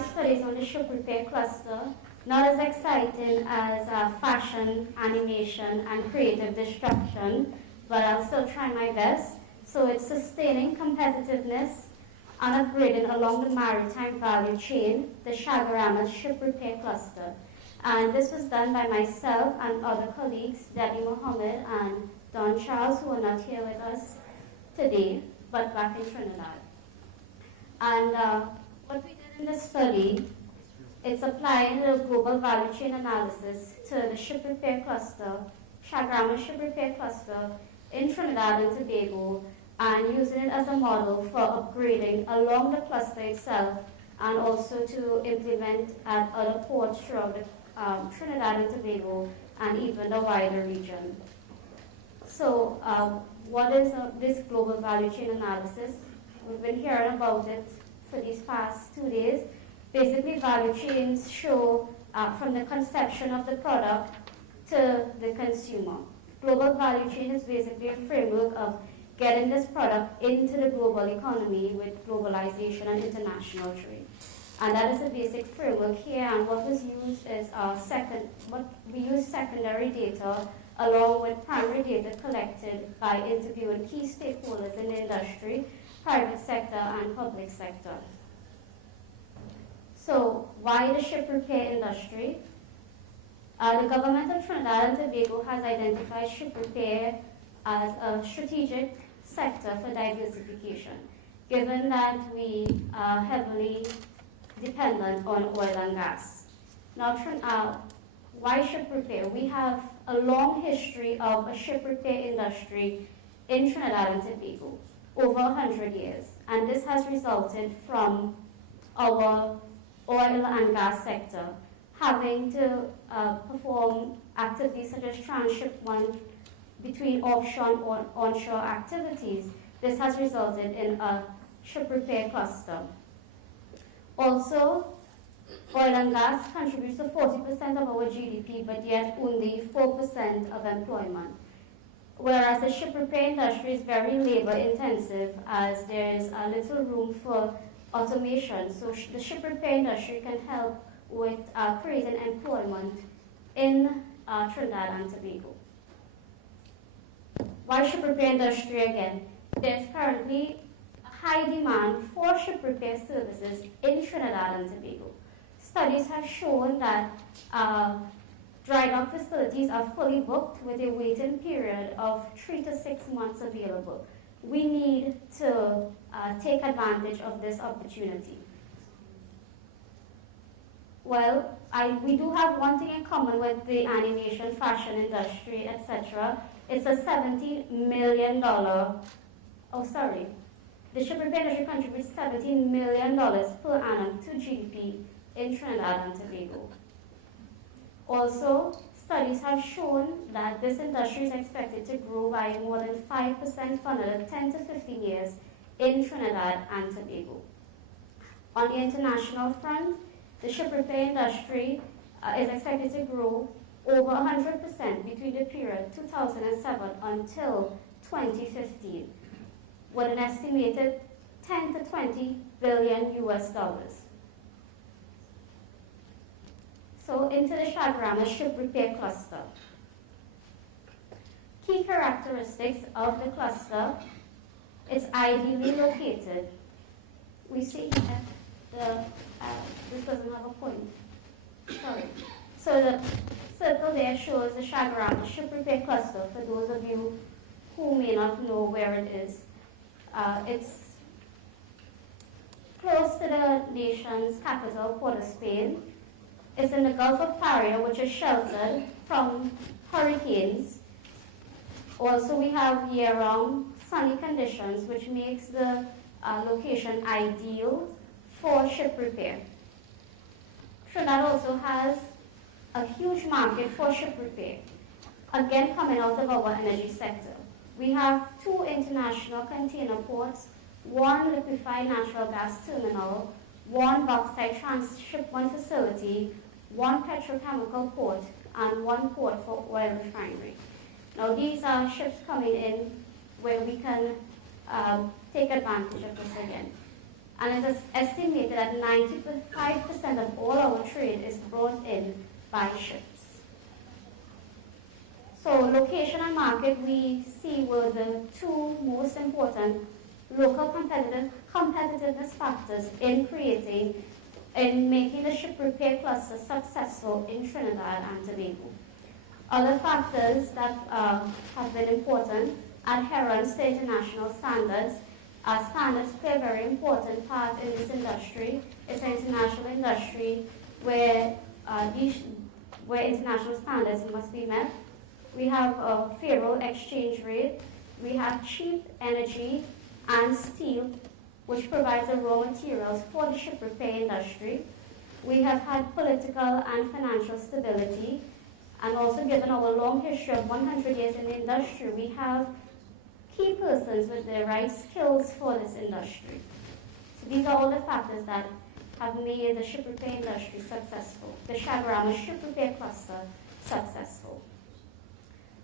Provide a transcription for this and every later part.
my studies on the ship repair cluster, not as exciting as fashion, animation, and creative destruction, but I'll still try my best. So it's sustaining competitiveness and upgrading along the maritime value chain, the Chaguaramas ship repair cluster. And this was done by myself and other colleagues, Debbie Mohammed and Don Charles, who are not here with us today, but back in Trinidad. And what we did in this study, it's applying the global value chain analysis to the ship repair cluster, Chaguaramas ship repair cluster in Trinidad and Tobago, and using it as a model for upgrading along the cluster itself, and also to implement at other ports throughout the, Trinidad and Tobago, and even the wider region. So what is this global value chain analysis? We've been hearing about it for these past 2 days. Basically, value chains show from the conception of the product to the consumer. Global value chain is basically a framework of getting this product into the global economy with globalization and international trade. And that is a basic framework here, and what was used is we use secondary data along with primary data collected by interviewing key stakeholders in the industry, private sector and public sector. So why the ship repair industry? The government of Trinidad and Tobago has identified ship repair as a strategic sector for diversification, given that we are heavily dependent on oil and gas. Now, why ship repair? We have a long history of a ship repair industry in Trinidad and Tobago, over 100 years, and this has resulted from our oil and gas sector having to perform activities such as transshipment between offshore and onshore activities. This has resulted in a ship repair cluster. Also, oil and gas contributes to 40% of our GDP, but yet only 4% of employment. Whereas the ship repair industry is very labor intensive, as there is little room for automation. So the ship repair industry can help with creating employment in Trinidad and Tobago. Why ship repair industry again? There's currently a high demand for ship repair services in Trinidad and Tobago. Studies have shown that dry dock facilities are fully booked with a waiting period of 3 to 6 months available. We need to take advantage of this opportunity. Well, we do have one thing in common with the animation, fashion industry, etc. It's a $70 million, the ship repair industry contributes $17 million per annum to GDP in Trinidad and Tobago. Also, studies have shown that this industry is expected to grow by more than 5% for another 10 to 15 years in Trinidad and Tobago. On the international front, the ship repair industry is expected to grow over 100% between the period 2007 until 2015, with an estimated 10 to 20 billion US dollars. So into the Chaguaramas ship repair cluster. Key characteristics of the cluster: it's ideally located. We see that this doesn't have a point. Sorry. So the circle there shows the Chaguaramas ship repair cluster. For those of you who may not know where it is, it's close to the nation's capital, Port of Spain. It's in the Gulf of Paria, which is sheltered from hurricanes. Also, we have year-round sunny conditions, which makes the location ideal for ship repair. Trinidad also has a huge market for ship repair, again coming out of our energy sector. We have 2 international container ports, 1 liquefied natural gas terminal, 1 bauxite transshipment facility, 1 petrochemical port, and 1 port for oil refinery. Now these are ships coming in where we can take advantage of this again. and it is estimated that 95% of all our trade is brought in by ships. So location and market we see were the two most important local competitiveness factors in making the ship repair cluster successful in Trinidad and Tobago. Other factors that have been important: adherence to international standards. Standards play a very important part in this industry. It's an international industry where international standards must be met. We have a favorable exchange rate. We have cheap energy and steel, which provides the raw materials for the ship repair industry. We have had political and financial stability, and also given our long history of 100 years in the industry, we have key persons with the right skills for this industry. So these are all the factors that have made the ship repair industry successful, the Chaguarama ship repair cluster successful.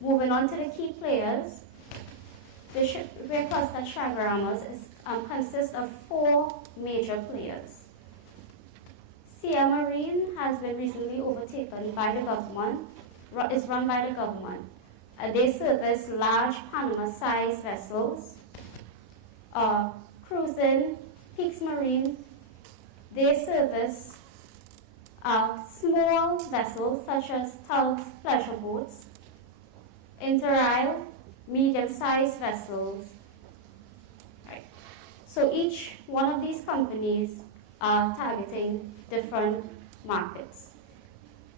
Moving on to the key players, the ship repair cluster at Chaguaramas consists of 4 major players. Sia Marine has been recently overtaken by the government, is run by the government. They service large Panama-sized vessels. Cruising, Peaks Marine, they service small vessels such as tugs, pleasure boats. Interisle, medium-sized vessels. Right. So each one of these companies are targeting different markets.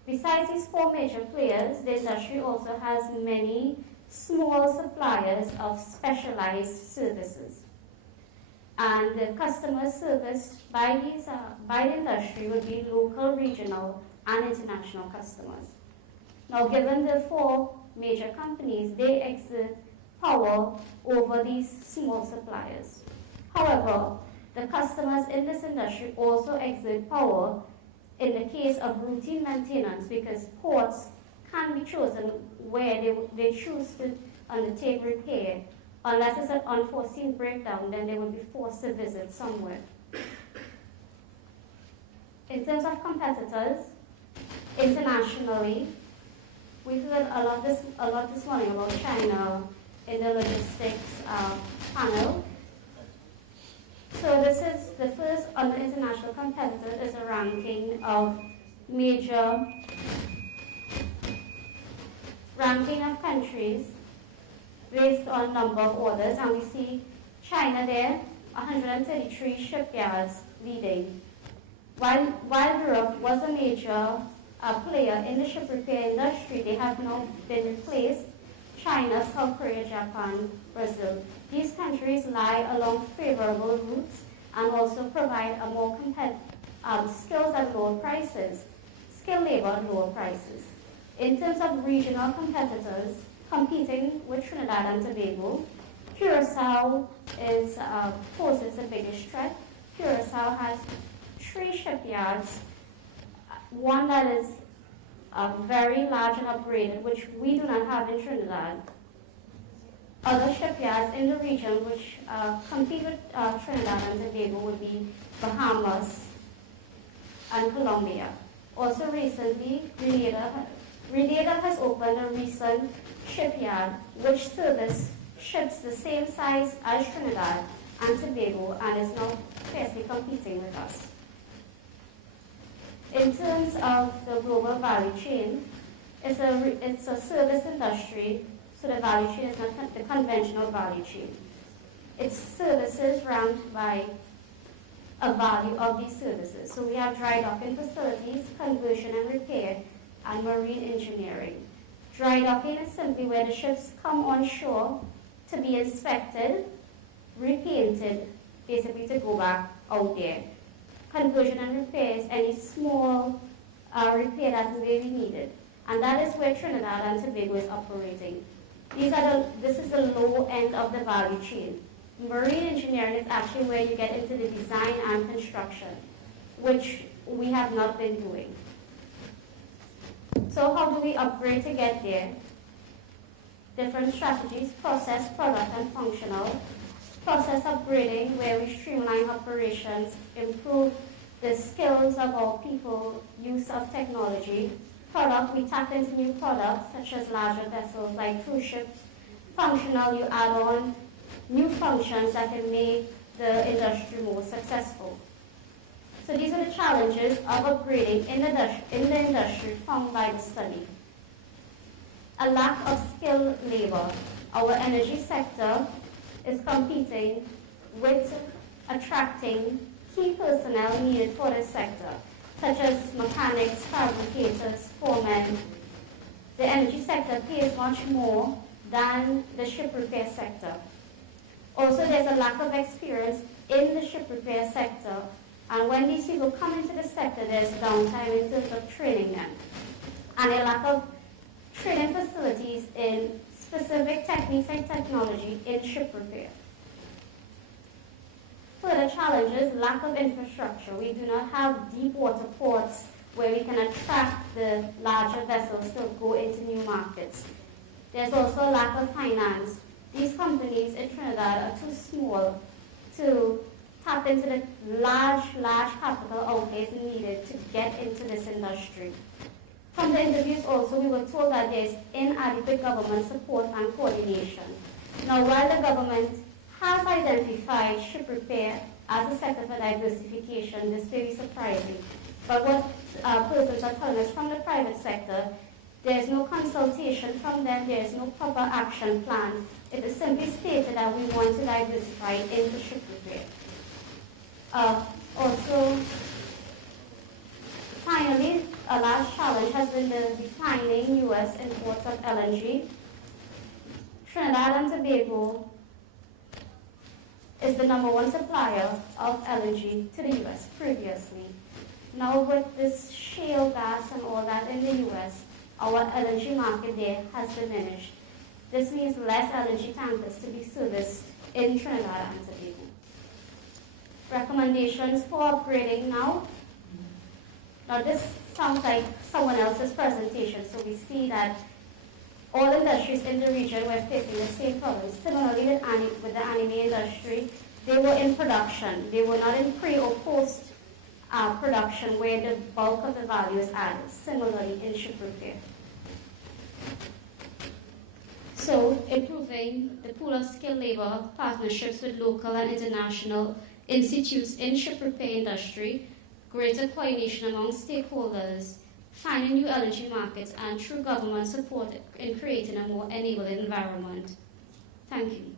Besides these 4 major players, the industry also has many small suppliers of specialized services. And the customers serviced by the industry would be local, regional, and international customers. Now, given the 4 major companies, they exert power over these small suppliers. However, the customers in this industry also exert power in the case of routine maintenance, because ports can be chosen where they choose to undertake repair. Unless it's an unforeseen breakdown, then they will be forced to visit somewhere. In terms of competitors, internationally, we've heard a lot this morning about China in the logistics panel. So this is the first on the international competitor is a ranking of countries based on number of orders, and we see China there, 133 shipyards leading. While Europe was a major player in the ship repair industry, they have now been replaced. China, South Korea, Japan, Brazil. These countries lie along favorable routes and also provide a more skills at lower prices, skilled labor at lower prices. In terms of regional competitors competing with Trinidad and Tobago, Curacao poses the biggest threat. Curacao has 3 shipyards, one that is very large and upgraded, which we do not have in Trinidad. Other shipyards in the region which compete with Trinidad and Tobago would be Bahamas and Colombia. Also recently, Grenada has opened a recent shipyard which services ships the same size as Trinidad and Tobago and is now fiercely competing with us. In terms of the global value chain, it's a service industry, so the value chain is not the conventional value chain. It's services ranked by a value of these services. So we have dry docking facilities, conversion and repair, and marine engineering. Dry docking is simply where the ships come on shore to be inspected, repainted, basically to go back out there. Conversion and repairs, any small repair that may be needed. And that is where Trinidad and Tobago is operating. This is the low end of the value chain. Marine engineering is actually where you get into the design and construction, which we have not been doing. So how do we upgrade to get there? Different strategies: process, product, and functional. process upgrading, where we streamline operations, improve the skills of our people, use of technology. Product, we tap into new products such as larger vessels like cruise ships. Functional, you add on new functions that can make the industry more successful. So these are the challenges of upgrading in the industry found by the study. A lack of skilled labor. Our energy sector is competing with attracting key personnel needed for this sector, such as mechanics, fabricators, foremen. The energy sector pays much more than the ship repair sector. Also, there's a lack of experience in the ship repair sector, and when these people come into the sector, there's downtime in terms of training them, and a lack of training facilities in specific techniques and technology in ship repair. Further challenges, lack of infrastructure. We do not have deep water ports where we can attract the larger vessels to go into new markets. There's also a lack of finance. These companies in Trinidad are too small to tap into the large capital outlays needed to get into this industry. From the interviews also, we were told that there is inadequate government support and coordination. Now, while the government has identified ship repair as a sector for diversification, this is very surprising. But what persons are telling us from the private sector, there's no consultation from them, there's no proper action plan. It is simply stated that we want to diversify into ship repair. Also, finally, a last challenge has been the declining U.S. imports of LNG. Trinidad and Tobago is the #1 supplier of LNG to the U.S. previously. Now with this shale gas and all that in the U.S., our LNG market there has diminished. This means less LNG tankers to be serviced in Trinidad and Tobago. Recommendations for upgrading now. Now this sounds like someone else's presentation, so we see that all industries in the region were facing the same problems. Similarly with the anime industry, they were in production. They were not in pre or post production where the bulk of the value is added. Similarly in ship repair. So improving the pool of skilled labor, partnerships with local and international institutes in ship repair industry, greater coordination among stakeholders, finding new LNG markets, and true government support in creating a more enabling environment. Thank you.